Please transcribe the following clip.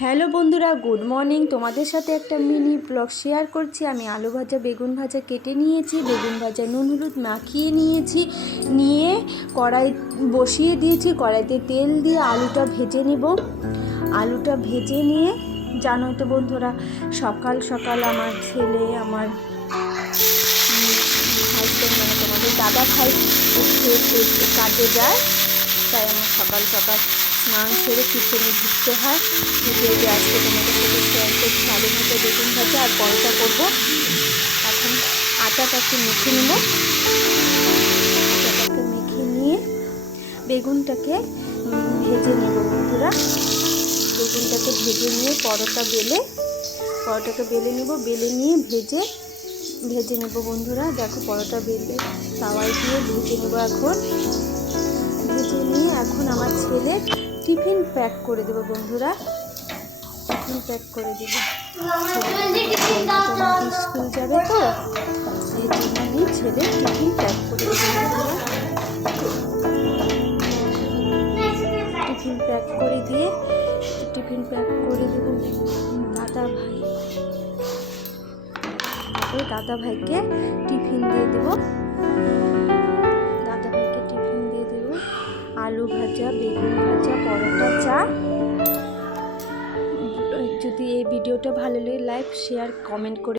Hello বন্ধুরা, good morning. তোমাদের সাথে একটা মিনি ব্লগ শেয়ার করছি। আমি আলু ভাজা বেগুন ভাজা কেটে নিয়েছি, বেগুন ভাজা নুন হলুদ মাখিয়ে নিয়েছি, নিয়ে কড়াই বসিয়ে দিয়েছি। কড়াইতে তেল দিয়ে আলুটা ভেজে নেব। আলুটা ভেজে নিয়ে জানোই তো বন্ধুরা, সকাল সকাল আমার ছেলে, আমার হাজব্যান্ড মানে তোমাদের দাদা ভাই কাজে যায়, তাই আমার সকাল সকাল স্নান সেরে কিচেনে ঢুকতে হয়। ঢুকে যে আজকে তোমাদের সাথে শেয়ার করছি আলু ভাজা বেগুন ভাজা আর পরোটা করবো। এখন আটাটাকে মেখে নেব। আটাটাকে মেখে নিয়ে বেগুনটাকে ভেজে নেব বন্ধুরা। বেগুনটাকে ভেজে নিয়ে পরোটাকে বেলে নেব। বেলে নিয়ে ভেজে নেব বন্ধুরা। দেখো পরোটা বেলে তাওয়ায় দিয়ে ভেজে নেব। ভেজে নিয়ে এখন আমার ছেলে টিফিন প্যাক করে দেবো বন্ধুরা। টিফিন প্যাক করে দেবো। স্কুল যাবে তো, এই জন্য আমি ছেলে টিফিন প্যাক করে দেবো বন্ধুরা। টিফিন প্যাক করে দেবো দাদা ভাইকে টিফিন দিয়ে দেবো। আলু ভাজা বেগুন ভাজা পরোটা চা। যদি এই ভিডিওটা ভালো লাগে লাইক শেয়ার কমেন্ট করে